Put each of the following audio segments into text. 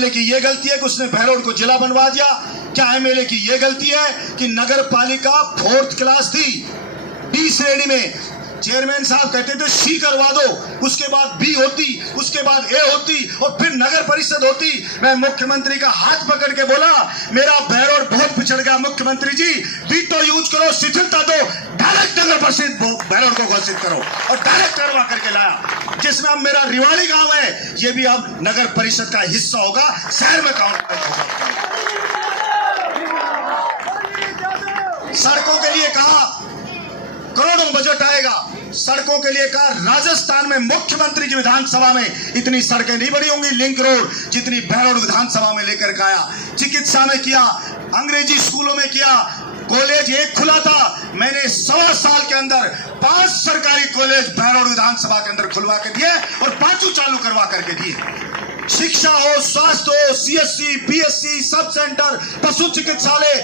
MLA की ये गलती है कि उसने बहरोड को जिला बनवा दिया? क्या एमएलए की ये गलती है कि नगर पालिका 4th क्लास थी, डी श्रेणी में? चेयरमैन साहब कहते थे सी करवा दो, उसके बाद बी होती, उसके बाद ए होती और फिर नगर परिषद होती। मैं मुख्यमंत्री का हाथ पकड़ के बोला, मेरा बहरोड बहुत पिछड़ गया मुख्यमंत्री जी, वीटो यूज करो, शिथिलता दो, डायरेक्ट नगर परिषद बहरोड को घोषित करो। और डायरेक्ट करवा करके लाया, जिसमें अब मेरा रिवाड़ी गांव है, ये भी अब नगर परिषद का हिस्सा होगा, शहर में काउंट होगा। सड़कों के लिए कहा करोड़ों बजट आएगा, सड़कों के लिए कहा राजस्थान में मुख्यमंत्री की विधानसभा में इतनी सड़कें नहीं बनी होंगी लिंक रोड जितनी बहरोड विधानसभा में लेकर के आया। चिकित्सा में किया, अंग्रेजी स्कूलों में किया, कॉलेज एक खुला था, मैंने 1.25 साल के अंदर 5 सरकारी कॉलेज बहरोड विधानसभा के अंदर खुलवा के दिए और 5 चालू करवा करके दिए। शिक्षा हो, स्वास्थ्य हो, सीएससी, पीएससी, सब सेंटर, पशु चिकित्सालय,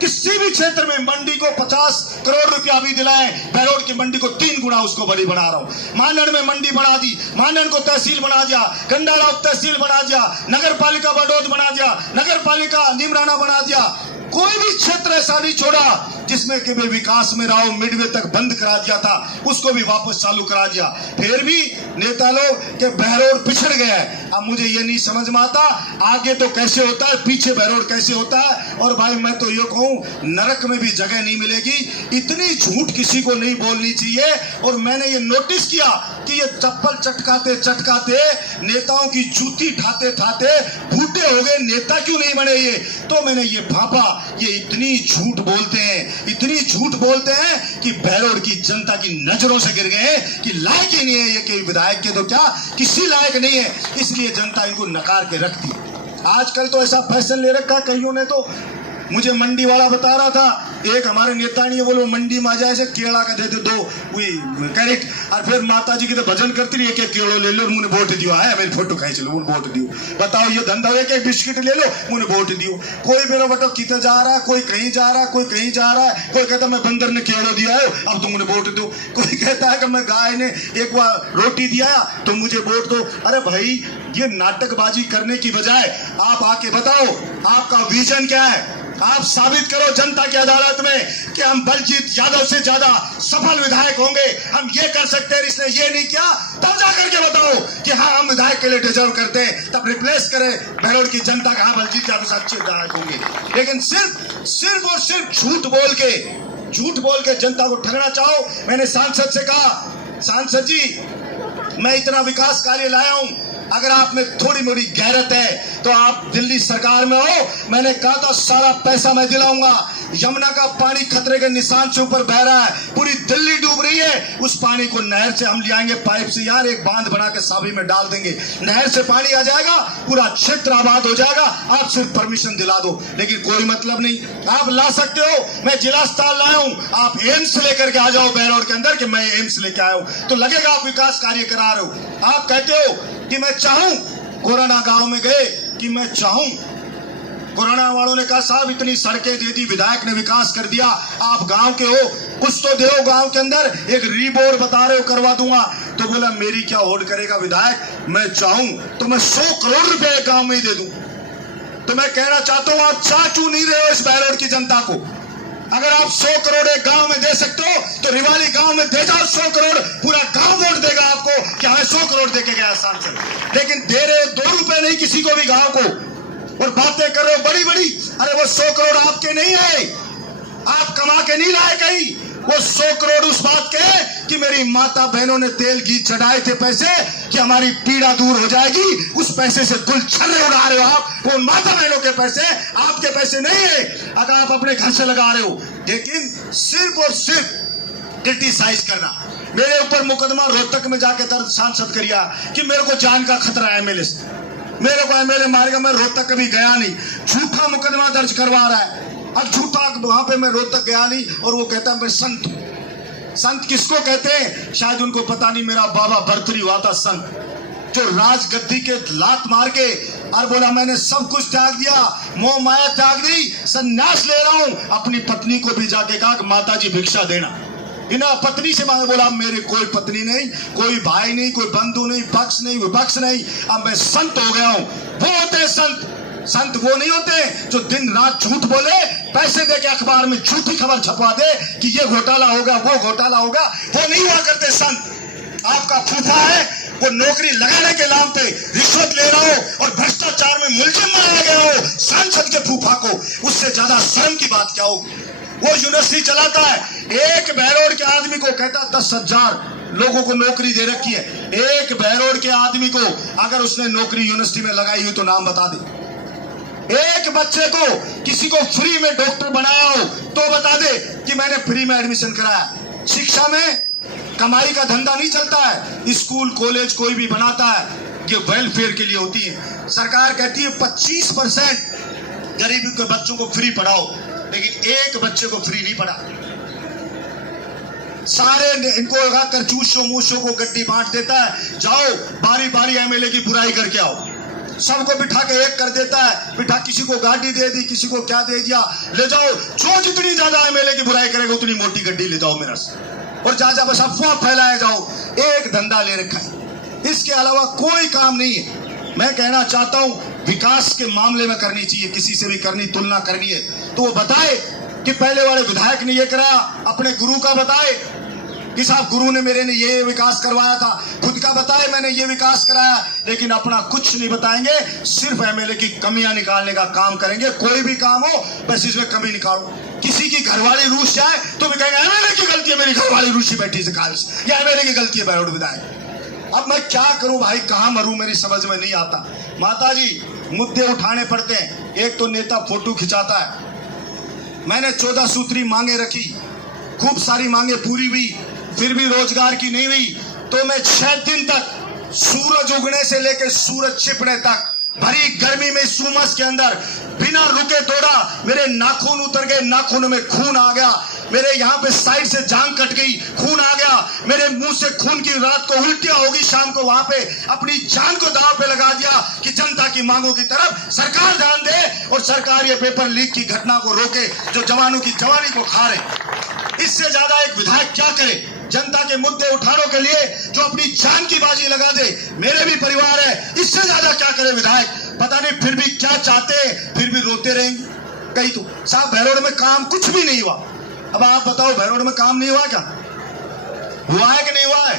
किसी भी क्षेत्र में मंडी को 50 करोड़ रुपया भी दिलाए, बहरोड की मंडी को 3 गुना उसको बड़ी बना रहा हूं। मानन में मंडी बना दी, मानन को तहसील बना दिया, गंडाला उप तहसील बना दिया, नगर पालिका बडौद बना दिया, नगर पालिका नीमराना बना दिया। कोई भी क्षेत्र ऐसा नहीं छोड़ा जिसमें कि विकास में रहा हो, मिडवे तक बंद करा दिया था, उसको भी वापस चालू करा दिया। फिर भी नेता लोग के बहरोड पिछड़ गया है। अब मुझे ये नहीं समझ में आता आगे तो कैसे होता है, पीछे बहरोड कैसे होता है। और भाई मैं तो ये कहूं, नरक में भी जगह नहीं मिलेगी, इतनी झूठ किसी को नहीं बोलनी चाहिए। और मैंने ये नोटिस किया कि ये चप्पल चटकाते चटकाते, नेताओं की जूती ठाते ठाते भूटे हो गए, नेता क्यों नहीं बने ये? तो मैंने ये भापा, ये इतनी झूठ बोलते हैं, इतनी झूठ बोलते हैं कि बहरोड की जनता की नजरों से गिर गए हैं कि लायक ही नहीं है ये, कि विधायक के तो क्या किसी लायक नहीं है, इसलिए जनता इनको नकार के रखती। आजकल तो ऐसा फैशन ले रखा कईयों ने, तो मुझे मंडी वाला बता रहा था, एक हमारे नेता ने बोलो मंडी में आ जाए से केला का दे दे 2 कैरेट, और फिर माता जी की तो भजन करती रही, एक केड़ो ले लो, मुझे वोट दियो है, मेरी फोटो खींच लो, वोट दियो। बताओ ये धंधा है कि बिस्किट ले लो, मुझे वोट दियो। कोई मेरा बेटा कितने जा रहा है, कोई कहीं जा रहा है, कोई कहीं जा रहा है, कोई कहता मैं बंदर ने केड़ो दिया है अब तुम मुझे वोट दो, कोई कहता है कि मैं गाय ने एक बार रोटी दिया तो मुझे वोट दो। अरे भाई ये नाटकबाजी करने की बजाय आप आके बताओ आपका विजन क्या है। आप साबित करो जनता की अदालत में कि हम बलजीत यादव से ज्यादा सफल विधायक होंगे, हम ये कर सकते हैं, इसने ये नहीं किया, तब जा करके बताओ कि हाँ हम विधायक के लिए डिजर्व करते हैं, तब रिप्लेस करें बहरोड की जनता का, हाँ बलजीत यादव से अच्छे विधायक होंगे। लेकिन सिर्फ और सिर्फ झूठ बोल के जनता को ठगना चाहो। मैंने सांसद से कहा, सांसद जी मैं इतना विकास कार्य लाया हूं, अगर आप में थोड़ी मोड़ी गैरत है तो आप दिल्ली सरकार में हो, मैंने कहा था सारा पैसा मैं दिलाऊंगा। यमुना का पानी खतरे के निशान से ऊपर बह रहा है, पूरी दिल्ली डूब रही है, उस पानी को नहर से हम ले आएंगे, पाइप से यार एक बांध बना के सावी में डाल देंगे, नहर से पानी आ जाएगा, पूरा क्षेत्र आबाद हो जाएगा, आप सिर्फ परमिशन दिला दो। लेकिन कोई मतलब नहीं, आप ला सकते हो, मैं जिला अस्पताल लाया हूं, आप एम्स लेकर के आ जाओ बहरोड के अंदर कि मैं एम्स लेके आया हूं, तो लगेगा आप विकास कार्य करा रहे हो। आप कहते हो कि मैं चाहूं, कोरोना गांव में गए कि मैं चाहूं, कोरोना वालों ने कहा साहब इतनी सड़कें दे दी, विधायक ने विकास कर दिया, आप गांव के हो, कुछ तो दो गांव के अंदर, एक रीबोर्ड बता रहे हो करवा दूंगा। तो बोला मेरी क्या होड़ करेगा विधायक, मैं चाहूं तो मैं 100 करोड़ रुपए गांव में ही दे दूं। तो मैं कहना चाहता हूं आप चाह क्यों नहीं रहे हो इस बहरोड की जनता को? अगर आप 100 करोड़ एक गांव में दे सकते हो तो रिवाली गांव में दे जाओ 100 करोड़, पूरा गांव वोट देगा आपको कि हमें 100 करोड़ देके गया सांसद। लेकिन दे रहे हो 2 रुपए नहीं किसी को भी गांव को, और बातें कर रहे हो बड़ी बड़ी। अरे वो 100 करोड़ आपके नहीं है, आप कमा के नहीं लाए कहीं, वो 100 करोड़ उस बात के कि मेरी माता बहनों ने तेल घी चढ़ाए थे पैसे कि हमारी पीड़ा दूर हो जाएगी, उस पैसे से गुलछर्रे उड़ा रहे हो आप, वो माता बहनों के पैसे, आपके पैसे नहीं है, अगर आप अपने घर से लगा रहे हो। लेकिन सिर्फ और सिर्फ क्रिटिसाइज करना। मेरे ऊपर मुकदमा रोहतक में जाके दर्ज सांसद करिया कि मेरे को जान का खतरा है एमएलए से, मेरे को एमएलए मारेगा, मैं रोहतक कभी गया नहीं, झूठा मुकदमा दर्ज करवा रहा है। अब झूठा वहां पे मैं रोहतक गया नहीं और वो कहता है मैं संत हूं। संत किसको कहते हैं शायद उनको पता नहीं, मेरा बाबा भर्तरी हुआ था संत, जो राजगद्दी के लात मार के और बोला मैंने सब कुछ त्याग दिया, मोह माया त्याग दी, संन्यास ले रहा हूं। अपनी पत्नी को भी जाके कहा कि माता जी भिक्षा देना, बिना पत्नी से मांगे। बोला मेरे कोई पत्नी नहीं, कोई भाई नहीं, कोई बंधु नहीं, पक्ष नहीं, विपक्ष नहीं, अब मैं संत हो गया हूं। वो होते हैं संत। संत वो नहीं होते जो दिन रात झूठ बोले, पैसे दे के अखबार में झूठी खबर छपवा दे कि ये घोटाला होगा, वो घोटाला होगा। वो नहीं हुआ करते संत। आपका फूफा है, वो नौकरी लगाने के नाम पे रिश्वत ले रहा हो और भ्रष्टाचार में मुलजिम बनाया गया हो सांसद के फूफा को, उससे ज्यादा शर्म की बात क्या होगी। वो यूनिवर्सिटी चलाता है, एक बहरोड के आदमी को कहता 10,000 लोगों को नौकरी दे रखी है। एक बहरोड के आदमी को अगर उसने नौकरी यूनिवर्सिटी में लगाई हुई तो नाम बता दे। एक बच्चे को किसी को फ्री में डॉक्टर बनाया हो तो बता दे कि मैंने फ्री में एडमिशन कराया। शिक्षा में कमाई का धंधा नहीं चलता है। स्कूल कॉलेज कोई भी बनाता है, ये वेलफेयर के लिए होती है। सरकार कहती है 25% गरीबी के बच्चों को फ्री पढ़ाओ, लेकिन एक बच्चे को फ्री नहीं पढ़ा। सारे इनको लगाकर चूसों मूसों को गड्डी बांट देता है। जाओ बारी बारी एमएलए की बुराई करके आओ। सबको बिठा के एक कर देता है। बिठा किसी को गाड़ी दे दी, किसी को क्या दे दिया, ले जाओ। जो जितनी ज्यादा एमएलए की बुराई करेगा उतनी मोटी गड्डी ले जाओ मेरा से, और जा बस अफवाह फैलाए जाओ। एक धंधा ले रखा है, इसके अलावा कोई काम नहीं है। मैं कहना चाहता हूं विकास के मामले में करनी चाहिए, किसी से भी करनी, तुलना करनी है तो वो बताए कि पहले वाले विधायक ने ये कराया, अपने गुरु का बताए कि साहब गुरु ने मेरे ने ये विकास करवाया था। खुद का बताए मैंने ये विकास कराया, लेकिन अपना कुछ नहीं बताएंगे। सिर्फ एमएलए की कमियां निकालने का काम करेंगे। कोई भी काम हो बस इसमें कमी निकालो। किसी की घरवाली रूस जाए तो भी कहेंगे एमएलए की गलती है, मेरी घरवाली रूसी बैठी से काल से, या एमएलए की गलती है बहरोड विधायक। अब मैं क्या करूं भाई, कहां मरूं, मेरी समझ में नहीं आता। माता जी मुद्दे उठाने पड़ते हैं। एक तो नेता फोटो खिंचाता है। मैंने 14 सूत्री मांगे रखी, खूब सारी मांगे पूरी हुई, फिर भी रोजगार की नहीं हुई। तो मैं 6 दिन तक सूरज उगने से लेकर सूरज छिपने तक भरी गर्मी में सुमस के अंदर बिना रुके तोड़ा। मेरे नाखून उतर गए, नाखून में खून आ गया। मेरे यहाँ पे साइड से जांग कट गई, खून आ गया। मेरे मुंह से खून की, रात को उल्टियां होगी, शाम को वहां पे अपनी जान को दांव पे लगा दिया कि जनता की मांगों की तरफ सरकार ध्यान दे और सरकार ये पेपर लीक की घटना को रोके जो जवानों की जवानी को खा रहे। इससे ज्यादा एक विधायक क्या करे जनता के मुद्दे उठाने के लिए, जो अपनी जान की बाजी लगा दे। मेरे भी परिवार है, इससे ज्यादा क्या करे विधायक, पता नहीं फिर भी क्या चाहते हैं, फिर भी रोते रहेंगे। कहीं तो साहब बहरोड में काम कुछ भी नहीं हुआ। अब आप बताओ बहरोड में काम नहीं हुआ क्या? हुआ है कि नहीं हुआ है?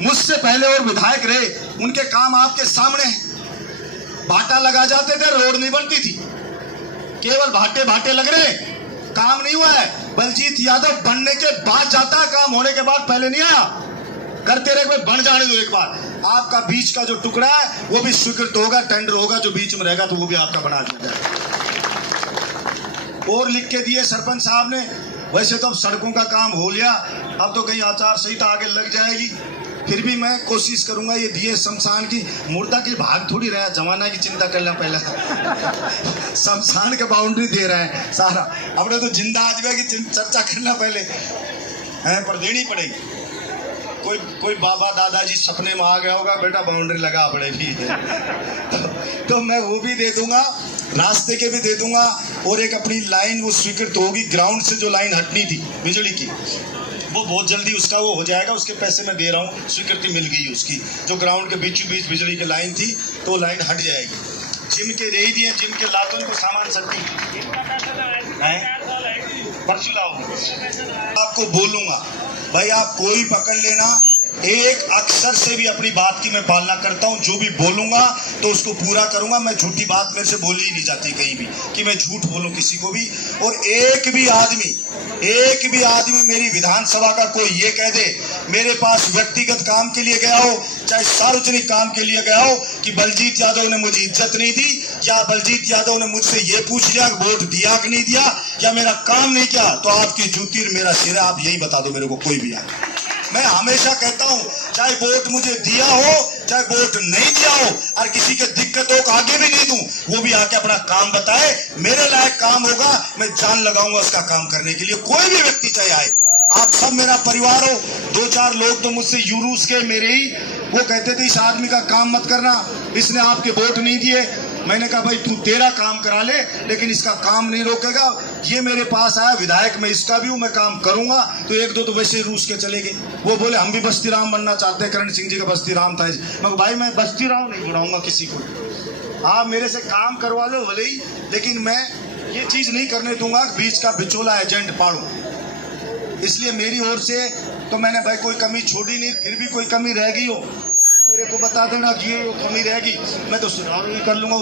मुझसे पहले और विधायक रहे, उनके काम आपके सामने है। भाटा लगा जाते थे, रोड नहीं बनती थी, केवल भाटे भाटे लग रहे, काम नहीं हुआ है। बलजीत यादव बनने के बाद जाता है, काम होने के बाद पहले नहीं आया। करते रहे, बन जाने दो एक बार। आपका बीच का जो टुकड़ा है वो भी स्वीकृत होगा, टेंडर होगा, जो बीच में रहेगा तो वो भी आपका बना दिया जाएगा। और लिख के दिए सरपंच साहब ने। वैसे तो अब सड़कों का काम हो लिया, अब तो कहीं आचार संहिता आगे लग जाएगी। फिर भी मैं कोशिश करूंगा, ये दिए शमशान की, मुर्दा की भाग थोड़ी रहा, जमाना की चिंता करना पहले। शमशान के बाउंड्री दे रहे हैं सारा, अपने तो जिंदा आदमी की चर्चा करना पहले है, पर देनी पड़ेगी। कोई बाबा दादाजी सपने में आ गया होगा, बेटा बाउंड्री लगा पड़ेगी। तो मैं वो भी दे दूंगा, रास्ते के भी दे दूंगा, और एक अपनी लाइन वो स्वीकृत होगी। ग्राउंड से जो लाइन हटनी थी बिजली की, वो बहुत जल्दी उसका वो हो जाएगा। उसके पैसे मैं दे रहा हूँ, स्वीकृति मिल गई उसकी। जो ग्राउंड के बीचों बीच बिजली की लाइन थी तो वो लाइन हट जाएगी। जिम के दे दिए, जिम के लातों को सामान सट्टी पर्ची लाओ। आपको बोलूंगा भाई, आप कोई पकड़ लेना, एक अक्षर से भी अपनी बात की मैं पालना करता हूं। जो भी बोलूंगा तो उसको पूरा करूंगा। मैं झूठी बात मेरे से बोली ही नहीं जाती कहीं भी कि मैं झूठ बोलूं किसी को भी। और एक भी आदमी मेरी विधानसभा का कोई ये कह दे, मेरे पास व्यक्तिगत काम के लिए गया हो, चाहे सार्वजनिक काम के लिए गया हो, कि बलजीत यादव ने मुझे इज्जत नहीं दी, या बलजीत यादव ने मुझसे ये पूछ लिया वोट दिया कि नहीं दिया, या मेरा काम नहीं किया, तो आपकी जूती और मेरा सिर, आप यही बता दो मेरे को, कोई भी आए। मैं हमेशा कहता हूं, चाहे वोट मुझे दिया हो, चाहे वोट नहीं दिया हो, और किसी के दिक्कतों को आगे भी नहीं दूं, वो भी आके अपना काम बताए। मेरे लायक काम होगा, मैं जान लगाऊंगा उसका काम करने के लिए, कोई भी व्यक्ति चाहे आए। आप सब मेरा परिवार हो। 2-4 लोग तो मुझसे यूरूस के मेरे ही, वो कहते थे इस आदमी का काम मत करना, इसने आपके वोट नहीं दिए। मैंने कहा भाई तू तेरा काम करा ले, लेकिन इसका काम नहीं रोकेगा। ये मेरे पास आया, विधायक मैं इसका भी हूं, मैं काम करूंगा। तो 1-2 तो वैसे ही रूस के चले गए। वो बोले हम भी बस्ती राम बनना चाहते हैं, करण सिंह जी का बस्ती राम था। मैं भाई मैं बस्ती राम नहीं बनाऊंगा किसी को, आप मेरे से काम करवा लो भले ही, लेकिन मैं ये चीज नहीं करने दूंगा बीच का बिचौला एजेंट पाड़ू। इसलिए मेरी ओर से तो मैंने भाई कोई कमी छोड़ी नहीं। फिर भी कोई कमी रह गई हो मेरे को बता देना कि ये कमी रहेगी, मैं तो सुधार भी कर लूंगा।